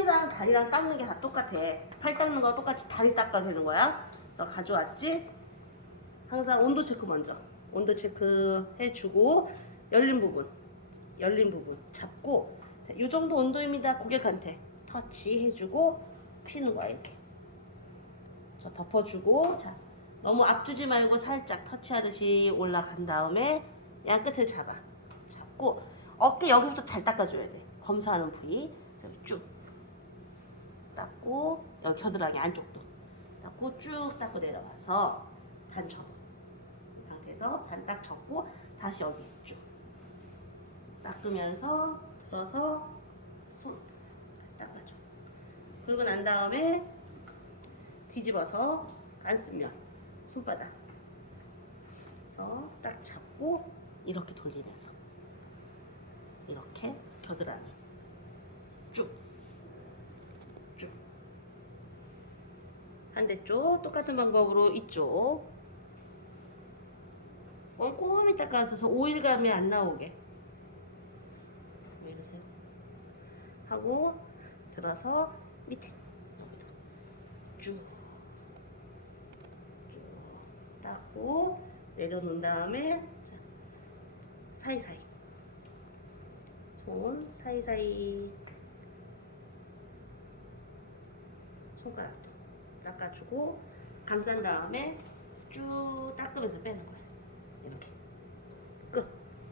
팔이랑 다리랑 닦는 게 다 똑같아. 팔 닦는 거 똑같이 다리 닦아도 되는 거야. 그래서 가져왔지. 항상 온도 체크 먼저. 온도 체크 해주고 열린 부분, 열린 부분 잡고 자, 이 정도 온도입니다. 고객한테 터치 해주고 피는 거야 이렇게. 자 덮어주고 자 너무 앞주지 말고 살짝 터치하듯이 올라간 다음에 양 끝을 잡아. 잡고 어깨 여기부터 잘 닦아줘야 돼. 검사하는 부위 쭉 닦고 여기 겨드랑이 안쪽도 닦고 쭉 닦고 내려가서 반 접어. 이 상태에서 반 딱 접고 다시 여기 쭉 닦으면서 들어서 손 닦아줘. 그러고 난 다음에 뒤집어서 안 쓰면 손바닥 그래서 딱 잡고 이렇게 돌리면서 이렇게 겨드랑이 쭉 쭉. 반대쪽 똑같은 방법으로 이쪽. 꼼꼼히 닦아줘서 오일감이 안 나오게. 왜 이러세요? 하고 들어서 밑에. 쭉. 쭉. 닦고 내려놓은 다음에 자, 사이사이. 손 사이사이. 손가락도 닦아주고 감싼 다음에 쭉 닦으면서 빼는 이렇게